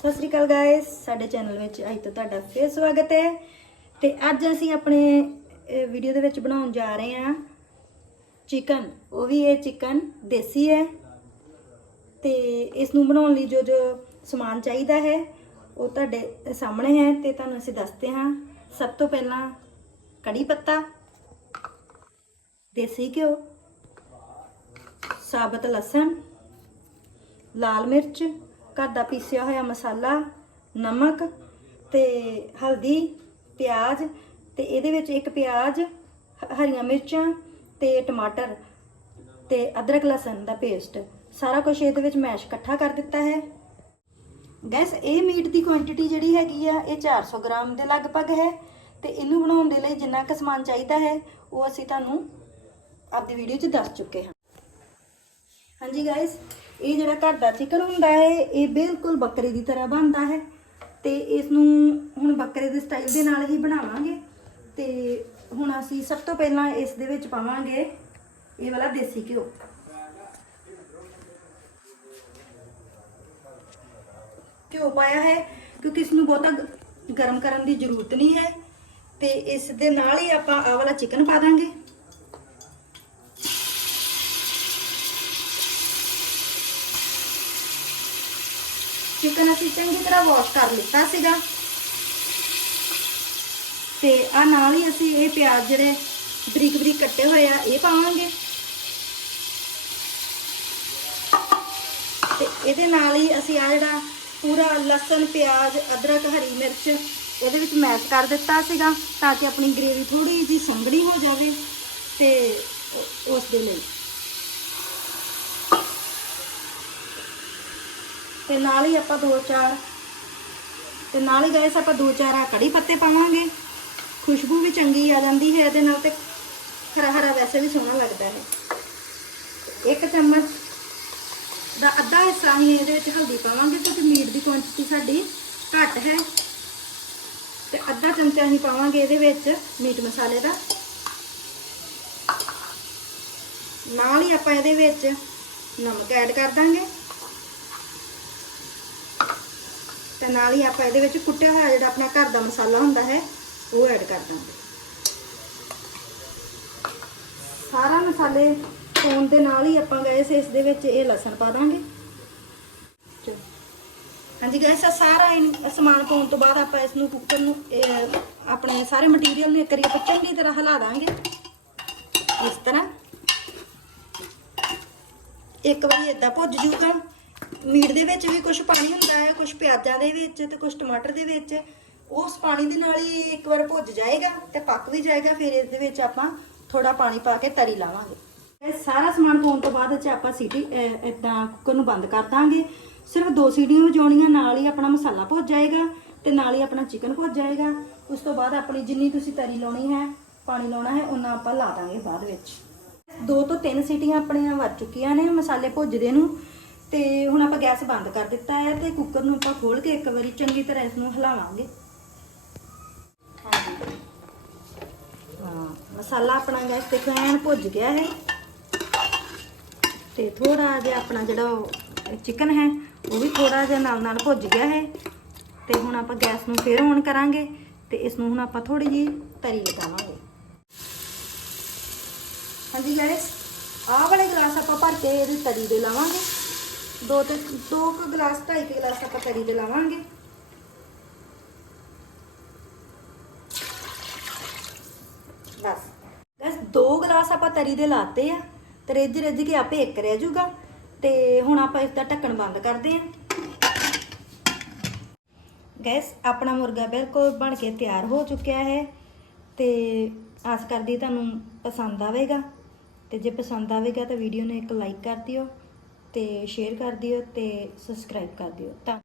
ਸਤਿ ਸ੍ਰੀ ਅਕਾਲ guys ਸਾਡੇ channel ਵਿੱਚ ਅੱਜ ਤੋਂ ਤੁਹਾਡਾ ਫੇਰ ਸਵਾਗਤ ਹੈ। ਤੇ ਅੱਜ ਅਸੀਂ ਆਪਣੇ ਵੀਡੀਓ ਦੇ ਵਿੱਚ ਬਣਾਉਣ ਜਾ ਰਹੇ ਹਾਂ ਚਿਕਨ। ਉਹ ਵੀ ਇਹ ਚਿਕਨ ਦੇਸੀ ਹੈ। ਤੇ ਇਸ ਨੂੰ ਬਣਾਉਣ ਲਈ ਜੋ ਜੋ ਸਮਾਨ ਚਾਹੀਦਾ ਹੈ, ਉਹ ਤੁਹਾਡੇ ਸਾਹਮਣੇ ਹੈ ਤੇ ਤੁਹਾਨੂੰ ਅਸੀਂ ਦੱਸਦੇ ਹਾਂ। ਸਭ ਤੋਂ ਪਹਿਲਾਂ ਕੜੀ ਪੱਤਾ, ਦੇਸੀ ਘਿਓ, ਸਾਬਤ ਲਸਣ, ਲਾਲ ਮਿਰਚ ਘਰ ਦਾ ਪੀਸਿਆ ਹੋਇਆ ਮਸਾਲਾ, ਨਮਕ ਤੇ ਹਲਦੀ, ਪਿਆਜ਼ ਤੇ ਇਹਦੇ ਵਿੱਚ ਇੱਕ ਪਿਆਜ਼, ਹ- ਹਰੀਆਂ ਮਿਰਚਾਂ ਤੇ ਟਮਾਟਰ ਤੇ ਅਦਰਕ ਲਸਣ ਦਾ ਪੇਸਟ ਸਾਰਾ ਕੁਝ ਇਹਦੇ ਵਿੱਚ ਮੈਸ਼ ਇਕੱਠਾ ਕਰ ਦਿੱਤਾ ਹੈ। ਗੈਸ, ਇਹ ਮੀਟ ਦੀ ਕੁਆਂਟੀਟੀ ਜਿਹੜੀ ਹੈਗੀ ਆ, ਇਹ 400 ਗ੍ਰਾਮ ਦੇ ਲਗਭਗ ਹੈ ਤੇ ਇਹਨੂੰ ਬਣਾਉਣ ਦੇ ਲਈ ਜਿੰਨਾ ਕੁ ਸਮਾਨ ਚਾਹੀਦਾ ਹੈ, ਉਹ ਅਸੀਂ ਤੁਹਾਨੂੰ ਆਪਦੀ ਵੀਡੀਓ 'ਚ ਦੱਸ ਚੁੱਕੇ ਹਾਂ। ਹਾਂਜੀ ਗਾਇਸ ਇਹ ਜਿਹੜਾ ਘਰ ਦਾ ਚਿਕਨ ਹੁੰਦਾ ਹੈ, ਇਹ ਬਿਲਕੁਲ ਬੱਕਰੇ ਦੀ ਤਰ੍ਹਾਂ ਬਣਦਾ ਹੈ। ਤੇ ਇਸ ਨੂੰ ਹੁਣ ਬੱਕਰੇ ਦੇ ਸਟਾਈਲ ਦੇ ਨਾਲ ਹੀ ਬਣਾਵਾਂਗੇ। ਤੇ ਹੁਣ ਅਸੀਂ ਸਭ ਤੋਂ ਪਹਿਲਾਂ ਇਸ ਦੇ ਵਿੱਚ ਪਾਵਾਂਗੇ ਇਹ ਵਾਲਾ ਦੇਸੀ ਘਿਓ। ਘਿਓ ਪਾਇਆ ਹੈ, ਕਿਉਂਕਿ ਇਸ ਨੂੰ ਬਹੁਤਾ ਗਰਮ ਕਰਨ ਦੀ ਜ਼ਰੂਰਤ ਨਹੀਂ ਹੈ। ਤੇ ਇਸ ਦੇ ਨਾਲ ਹੀ ਆਪਾਂ ਆਹ ਵਾਲਾ ਚਿਕਨ ਪਾ ਦਾਂਗੇ। ਚਿਕਨ ਅਸੀਂ ਚੰਗੀ ਤਰ੍ਹਾਂ ਵਾਸ਼ ਕਰ ਲਿੱਤਾ ਸੀਗਾ। ਤੇ ਆ ਨਾਲ ਹੀ ਅਸੀਂ ਇਹ ਪਿਆਜ਼ ਜਿਹੜੇ ਬਰੀਕ ਬਰੀਕ ਕੱਟੇ ਹੋਏ ਆ, ਇਹ ਪਾਵਾਂਗੇ। ਤੇ ਇਹਦੇ ਨਾਲ ਹੀ ਅਸੀਂ ਆ ਜਿਹੜਾ ਪੂਰਾ ਲਸਣ, ਪਿਆਜ਼, ਅਦਰਕ, ਹਰੀ ਮਿਰਚ ਇਹਦੇ ਵਿੱਚ ਮੈਸ਼ ਕਰ ਦਿੱਤਾ ਸੀਗਾ ਤਾਂ ਕਿ ਆਪਣੀ ਗ੍ਰੇਵੀ ਥੋੜੀ ਜਿਹੀ ਸੰਘਣੀ ਹੋ ਜਾਵੇ ਤੇ ਉਸ ਦੇ ਲਈ। ਤੇ ਨਾਲ ਹੀ ਆਪਾਂ ਦੋ ਚਾਰ, ਤੇ ਨਾਲ ਹੀ ਗਾਇਸ ਆਪਾਂ ਦੋ ਚਾਰ ਆ ਕੜੀ ਪੱਤੇ ਪਾਵਾਂਗੇ। ਖੁਸ਼ਬੂ ਵੀ ਚੰਗੀ ਆ ਜਾਂਦੀ ਹੈ, ਇਹਦੇ ਨਾਲ ਤੇ ਹਰਾ ਹਰਾ ਵੈਸੇ ਵੀ ਸੋਹਣਾ ਲੱਗਦਾ ਹੈ। ਇੱਕ ਚਮਚ ਦਾ ਅੱਧਾ ਹਿੱਸਾ ਹੀ ਇਹਦੇ ਵਿੱਚ ਹਲਦੀ ਪਾਵਾਂਗੇ, ਕਿਉਂਕਿ ਮੀਟ ਦੀ ਕੁਆਂਟੀਟੀ ਸਾਡੀ ਘੱਟ ਹੈ। ਤੇ ਅੱਧਾ ਚਮਚਾ ਹੀ ਪਾਵਾਂਗੇ ਇਹਦੇ ਵਿੱਚ ਮੀਟ ਮਸਾਲੇ ਦਾ। ਨਾਲ ਹੀ ਆਪਾਂ ਇਹਦੇ ਵਿੱਚ ਨਮਕ ਐਡ ਕਰ ਦਾਂਗੇ। ਤੇ ਨਾਲ ਹੀ ਆਪਾਂ ਇਹਦੇ ਵਿੱਚ ਕੁੱਟਿਆ ਹੋਇਆ ਜਿਹੜਾ ਆਪਣਾ ਘਰ ਦਾ ਮਸਾਲਾ ਹੁੰਦਾ ਹੈ ਉਹ ਐਡ ਕਰ ਦਾਂਗੇ। ਸਾਰਾ ਮਸਾਲੇ ਪਾਉਣ ਦੇ ਨਾਲ ਹੀ ਆਪਾਂ ਗੈਸ ਇਸ ਦੇ ਵਿੱਚ ਇਹ ਲਸਣ ਪਾ ਦਾਂਗੇ। ਚਲੋ। ਹਾਂਜੀ ਗੈਸ ਆ ਸਾਰਾ ਇਹ ਸਮਾਨ ਪਾਉਣ ਤੋਂ ਬਾਅਦ ਆਪਾਂ ਇਸ ਨੂੰ ਕੁੱਕਰ ਨੂੰ ਇਹ, ਆਪਣੇ ਸਾਰੇ ਮਟੀਰੀਅਲ ਨੂੰ ਇੱਕ ਵਾਰੀ ਆਪਾਂ ਚੰਗੀ ਤਰ੍ਹਾਂ ਹਿਲਾ ਦਾਂਗੇ। ਇਸ ਤਰ੍ਹਾਂ। ਇੱਕ ਵਾਰੀ ਇਦਾਂ ਭੁੱਜ ਜੂਗਾ। ਮੀਟ ਦੇ ਵਿੱਚ ਵੀ ਕੁਝ ਪਾਣੀ ਹੁੰਦਾ ਹੈ ਕੁਝ ਪਿਆਜ਼ਾਂ ਦੇ ਵਿੱਚ ਤੇ ਕੁਝ ਟਮਾਟਰ ਦੇ ਵਿੱਚ। ਉਸ ਪਾਣੀ ਦੇ ਨਾਲ ਹੀ ਇੱਕ ਵਾਰ ਭੁੱਜ ਜਾਏਗਾ ਤੇ ਪੱਕ ਵੀ ਜਾਏਗਾ, ਫਿਰ ਇਸ ਦੇ ਵਿੱਚ ਆਪਾਂ ਥੋੜਾ ਪਾਣੀ ਪਾ ਕੇ ਤਰੀ ਲਾਵਾਂਗੇ। ਇਹ ਸਾਰਾ ਸਮਾਨ ਪਾਉਣ ਤੋਂ ਬਾਅਦ ਚ ਆਪਾਂ ਸੀਟੀ ਇਦਾਂ ਕੁੱਕਰ ਨੂੰ ਬੰਦ ਕਰ ਦਾਂਗੇ। ਸਿਰਫ ਦੋ ਸੀਟੀਆਂ ਵਜਾਉਣੀਆਂ, ਨਾਲ ਹੀ ਆਪਣਾ ਮਸਾਲਾ ਭੁੱਜ ਜਾਏਗਾ ਤੇ ਨਾਲ ਹੀ ਆਪਣਾ ਚਿਕਨ ਭੁੱਜ ਜਾਏਗਾ। ਉਸ ਤੋਂ ਬਾਅਦ ਆਪਣੀ ਜਿੰਨੀ ਤੁਸੀਂ ਤਰੀ ਲਾਉਣੀ ਹੈ, ਪਾਣੀ ਲਾਉਣਾ ਹੈ ਉਹਨਾਂ ਆਪਾਂ ਲਾ ਦਾਂਗੇ ਬਾਅਦ ਵਿੱਚ। ਦੋ ਤੋਂ ਤਿੰਨ ਸੀਟੀਆਂ ਆਪਣੀਆਂ ਵੱਜ ਚੁੱਕੀਆਂ ਨੇ ਮਸਾਲੇ ਭੁੱਜਦੇ ਨੂੰ। ਤੇ ਹੁਣ ਆਪਾਂ ਗੈਸ ਬੰਦ ਕਰ ਦਿੱਤਾ ਹੈ ਤੇ ਕੁੱਕਰ ਨੂੰ ਆਪਾਂ ਖੋਲ ਕੇ ਇੱਕ ਵਾਰੀ ਚੰਗੀ ਤਰ੍ਹਾਂ ਇਸ ਨੂੰ ਹਿਲਾਵਾਂਗੇ। ਹਾਂ, ਮਸਾਲਾ ਆਪਣਾ ਗੈਸ ਤੇ ਐਨ ਭੁੱਜ ਗਿਆ ਹੈ। ਤੇ ਥੋੜਾ ਜਿਹਾ ਆਪਣਾ ਜਿਹੜਾ ਚਿਕਨ ਹੈ, ਉਹ ਵੀ ਥੋੜਾ ਜਿਹਾ ਨਾਲ ਨਾਲ ਭੁੱਜ ਗਿਆ ਹੈ। ਤੇ ਹੁਣ ਆਪਾਂ ਗੈਸ ਨੂੰ ਫੇਰ ਔਨ ਕਰਾਂਗੇ ਤੇ ਇਸ ਨੂੰ ਹੁਣ ਆਪਾਂ ਥੋੜੀ ਜਿਹੀ ਤਰੀ ਲਗਾਵਾਂਗੇ। ਹਾਂਜੀ ਗਾਇਸ ਆਹ ਵਾਲੇ ਗਲਾਸ ਆਪਾਂ ਭਰ ਕੇ ਇਹਦੀ ਤਰੀ ਦੇ ਲਾਵਾਂਗੇ। ਦੋ ਤੇ ਦੋ ਕੁ ਗਲਾਸ, ਢਾਈ ਕੁ ਗਲਾਸ ਆਪਾਂ ਤਰੀ ਦੇ ਲਾਵਾਂਗੇ। ਬਸ। ਬਸ ਦੋ ਗਲਾਸ ਆਪਾਂ ਤਰੀ ਦੇ ਲਾਤੇ ਆ, ਤੇ ਰਿੱਝ ਰਿੱਝ ਕੇ ਆਪੇ ਇੱਕ ਰਹਿ ਜਾਊਗਾ ਤੇ ਹੁਣ ਆਪਾਂ ਇਸ ਦਾ ਢੱਕਣ ਬੰਦ ਕਰਦੇ ਆਂ। ਗੈਸ, ਆਪਣਾ ਮੁਰਗਾ ਬਿਲਕੁਲ ਬਣ ਕੇ ਤਿਆਰ ਹੋ ਚੁੱਕਿਆ ਹੈ, ਤੇ ਆਸ ਕਰਦੀ ਤੁਹਾਨੂੰ ਪਸੰਦ ਆਵੇਗਾ। ਤੇ ਜੇ ਪਸੰਦ ਆਵੇਗਾ ਤਾਂ ਵੀਡੀਓ ਨੂੰ ਇੱਕ ਲਾਈਕ ਕਰ ਦਿਓ। ਤੇ ਸ਼ੇਅਰ ਕਰ ਦਿਓ ਤੇ ਸਬਸਕ੍ਰਾਈਬ ਕਰ ਦਿਓ। ਤਾਂ